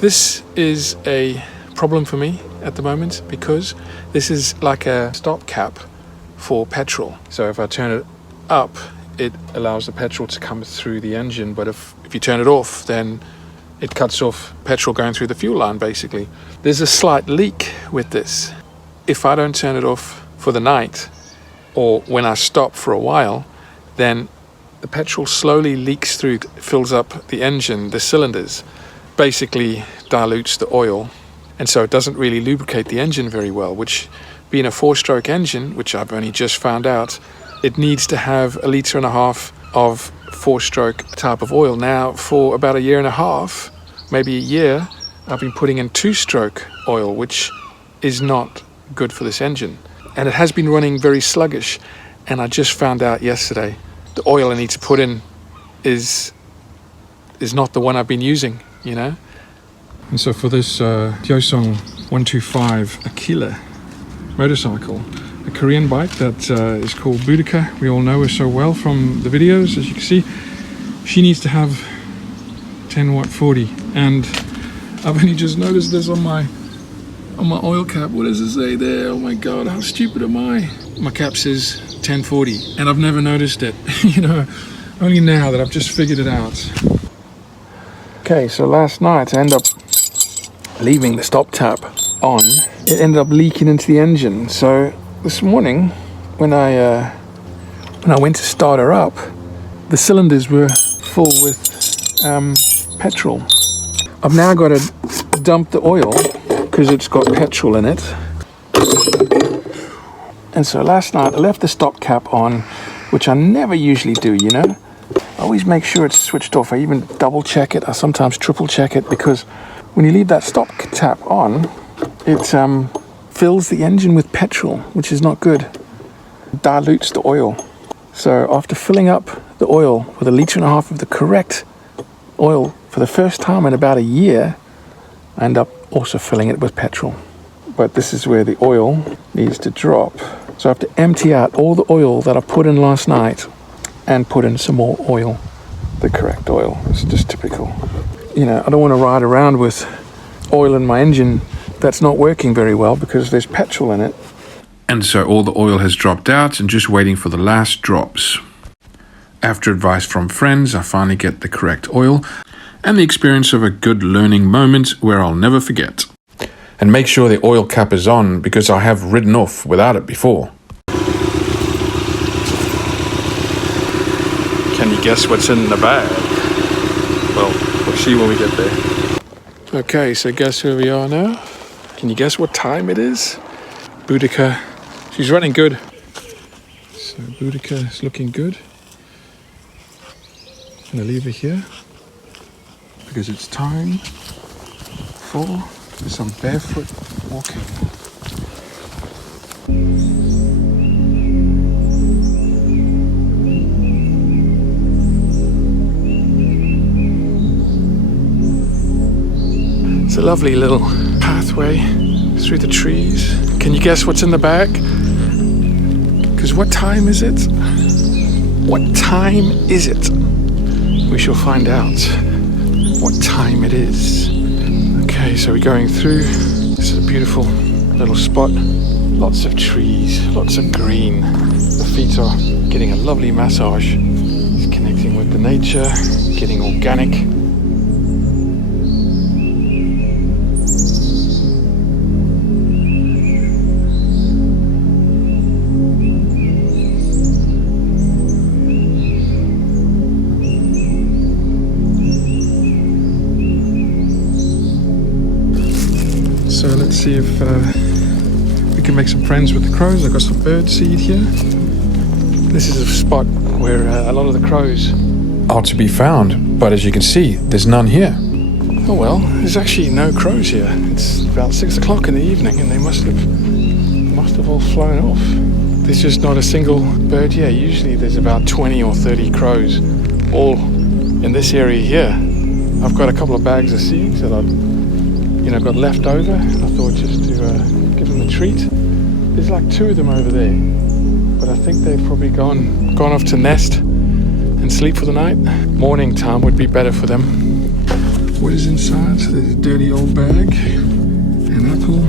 This is a problem for me at the moment because this is like a stop cap for petrol. So if I turn it up, it allows the petrol to come through the engine, but if you turn it off, then it cuts off petrol going through the fuel line, basically. There's a slight leak with this. If I don't turn it off for the night, or when I stop for a while, then the petrol slowly leaks through, fills up the engine, the cylinders, basically dilutes the oil, and so it doesn't really lubricate the engine very well, which, being a 4-stroke engine, which I've only just found out, it needs to have 1.5 liters of 4-stroke type of oil. Now, for about 1.5 years, maybe a year, I've been putting in 2-stroke oil, which is not good for this engine. And it has been running very sluggish, and I just found out yesterday the oil I need to put in is not the one I've been using, you know. And so for this Hyosung 125 Aquila motorcycle, a Korean bike that is called Boudica, we all know her so well from the videos, as you can see, she needs to have 10 watt 40, and I've only just noticed this on my oil cap. What does it say there? Oh my god, how stupid am I? My cap says 1040, and I've never noticed it. You know, only now that I've just figured it out. Okay, so last night I ended up leaving the stop tap on. It ended up leaking into the engine. So this morning, when I went to start her up, the cylinders were full with petrol. I've now got to dump the oil because it's got petrol in it. And so last night I left the stop cap on, which I never usually do, you know. I always make sure it's switched off. I even double check it. I sometimes triple check it, because when you leave that stop tap on, it fills the engine with petrol, which is not good. It dilutes the oil. So after filling up the oil with 1.5 liters of the correct oil for the first time in about a year, I end up also filling it with petrol. But this is where the oil needs to drop. So I have to empty out all the oil that I put in last night and put in some more oil, the correct oil. It's just typical. You know, I don't want to ride around with oil in my engine that's not working very well because there's petrol in it. And so all the oil has dropped out and just waiting for the last drops. After advice from friends, I finally get the correct oil and the experience of a good learning moment where I'll never forget. And make sure the oil cap is on, because I have ridden off without it before. Can you guess what's in the bag? Well, we'll see when we get there. Okay, so guess where we are now? Can you guess what time it is? Boudica, she's running good. So Boudica is looking good. I'm gonna leave her here because it's time for some barefoot walking. It's a lovely little pathway through the trees. Can you guess what's in the bag? Because what time is it? What time is it? We shall find out what time it is. Okay, so we're going through. This is a beautiful little spot. Lots of trees, lots of green. The feet are getting a lovely massage. It's connecting with the nature, getting organic. So let's see if we can make some friends with the crows. I've got some bird seed here. This is a spot where a lot of the crows Are to be found, but as you can see, there's none here. Oh well, there's actually no crows here. It's about 6 o'clock in the evening and they must have all flown off. There's just not a single bird here. Usually there's about 20 or 30 crows all in this area here. I've got a couple of bags of seeds that I've got left over. I thought just to give them a treat. There's like 2 of them over there, but I think they've probably gone off to nest and sleep for the night. Morning time would be better for them. what is inside. So there's a dirty old bag, an apple,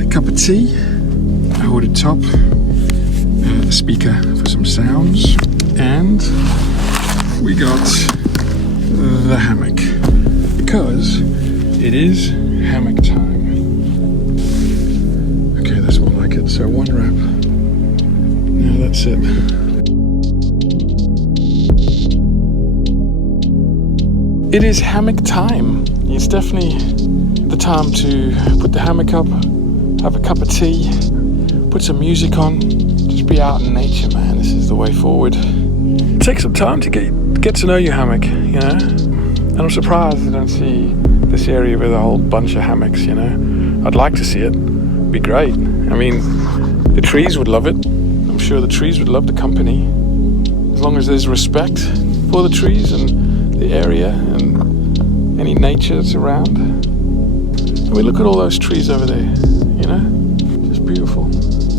a cup of tea, a hooded top, a speaker for some sounds, and we got the hammock, because it is hammock time. Okay, that's more like it. So one wrap. Now that's it. It is hammock time. It's definitely the time to put the hammock up, have a cup of tea, put some music on, just be out in nature, man. This is the way forward. Take some time to get to know your hammock, you know. And I'm surprised I don't see this area with a whole bunch of hammocks, you know. I'd like to see it. It'd be great. I mean, the trees would love it. I'm sure the trees would love the company. As long as there's respect for the trees and the area and any nature that's around. I mean, look at all those trees over there, you know, just beautiful.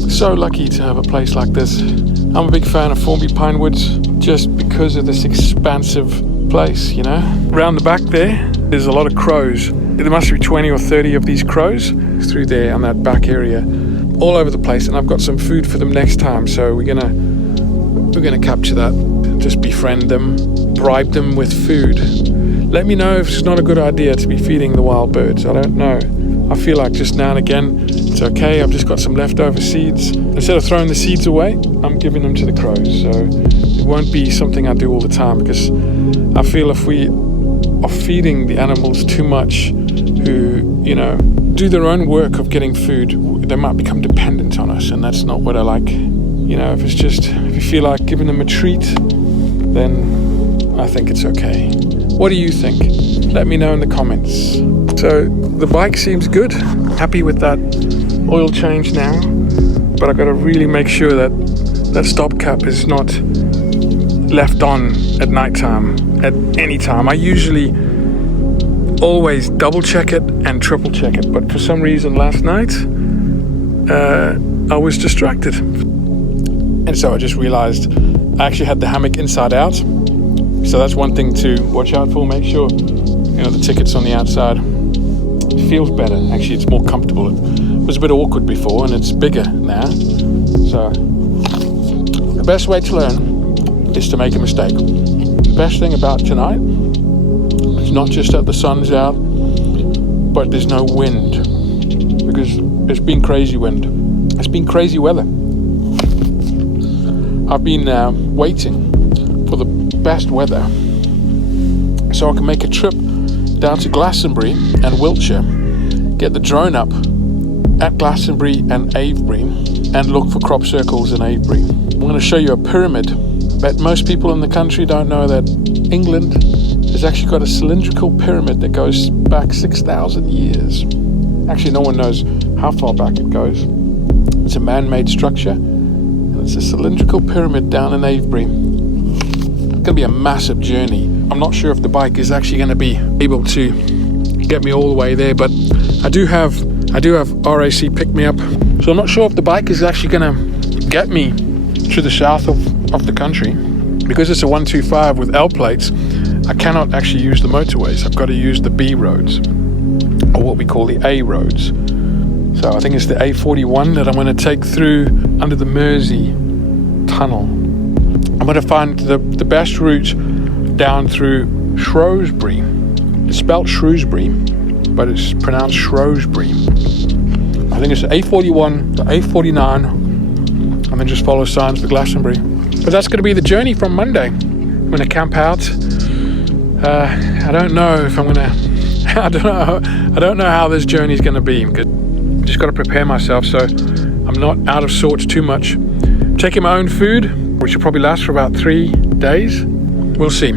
So lucky to have a place like this. I'm a big fan of Formby Pine Woods just because of this expansive place, you know. Around the back there's a lot of crows. There must be 20 or 30 of these crows through there on that back area, all over the place, and I've got some food for them next time, so we're gonna capture that, just befriend them, bribe them with food. Let me know if it's not a good idea to be feeding the wild birds. I don't know. I feel like just now and again, it's okay. I've just got some leftover seeds. Instead of throwing the seeds away, I'm giving them to the crows. So it won't be something I do all the time, because I feel if we are feeding the animals too much, who, you know, do their own work of getting food, they might become dependent on us, and that's not what I like. You know, if you feel like giving them a treat, then I think it's okay. What do you think? Let me know in the comments. So the bike seems good. Happy with that oil change now, but I've got to really make sure that that stop cap is not left on at night time, at any time. I usually always double check it and triple check it, but for some reason last night I was distracted, and so I just realized I actually had the hammock inside out. So that's one thing to watch out for. Make sure, you know, the ticket's on the outside. It feels better. Actually, it's more comfortable. It was a bit awkward before, and it's bigger now. So the best way to learn is to make a mistake. The best thing about tonight is not just that the sun's out, but there's no wind, because it's been crazy wind. It's been crazy weather. I've been waiting for the best weather so I can make a trip down to Glastonbury and Wiltshire, get the drone up at Glastonbury and Avebury, and look for crop circles in Avebury. I'm going to show you a pyramid. But most people in the country don't know that England has actually got a cylindrical pyramid that goes back 6,000 years. Actually, no one knows how far back it goes. It's a man-made structure, and it's a cylindrical pyramid down in Avebury. It's going to be a massive journey. I'm not sure if the bike is actually going to be able to get me all the way there, but I do have RAC pick me up, so I'm not sure if the bike is actually going to get me to the south of the country. Because it's a 125 with L plates, I cannot actually use the motorways. I've got to use the B roads, or what we call the A roads. So I think it's the A41 that I'm going to take through under the Mersey tunnel. I'm going to find the best route down through Shrewsbury. It's spelled Shrewsbury, but it's pronounced Shrewsbury. I think it's the A41, the A49, and then just follow signs for Glastonbury. But that's going to be the journey from Monday. I'm going to camp out. I don't know if I'm going to... I don't know how this journey is going to be. I've just got to prepare myself so I'm not out of sorts too much. I'm taking my own food, which will probably last for about 3 days. We'll see.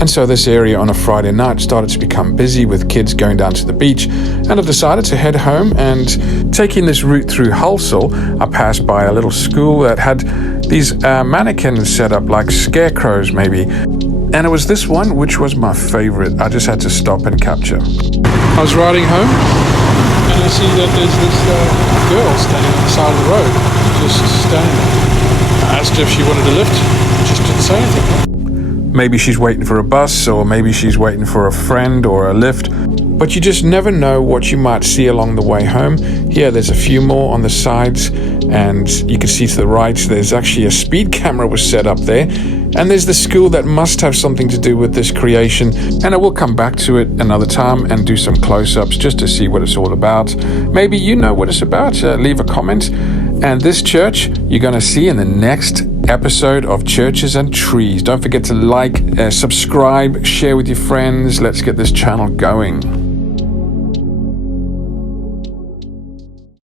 And so this area on a Friday night started to become busy with kids going down to the beach, and I decided to head home. And taking this route through Hulsell, I passed by a little school that had these mannequins set up like scarecrows maybe, and it was this one which was my favorite. I just had to stop and capture. I was riding home and I see that there's this girl standing on the side of the road, just standing there. I asked her if she wanted a lift, she just didn't say anything. Maybe she's waiting for a bus, or maybe she's waiting for a friend or a lift. But you just never know what you might see along the way home. Here, there's a few more on the sides, and you can see to the right, there's actually a speed camera was set up there. And there's the school that must have something to do with this creation. And I will come back to it another time and do some close-ups just to see what it's all about. Maybe you know what it's about. Leave a comment. And this church, you're going to see in the next episode of Churches and Trees. Don't forget to like, subscribe, share with your friends. Let's get this channel going.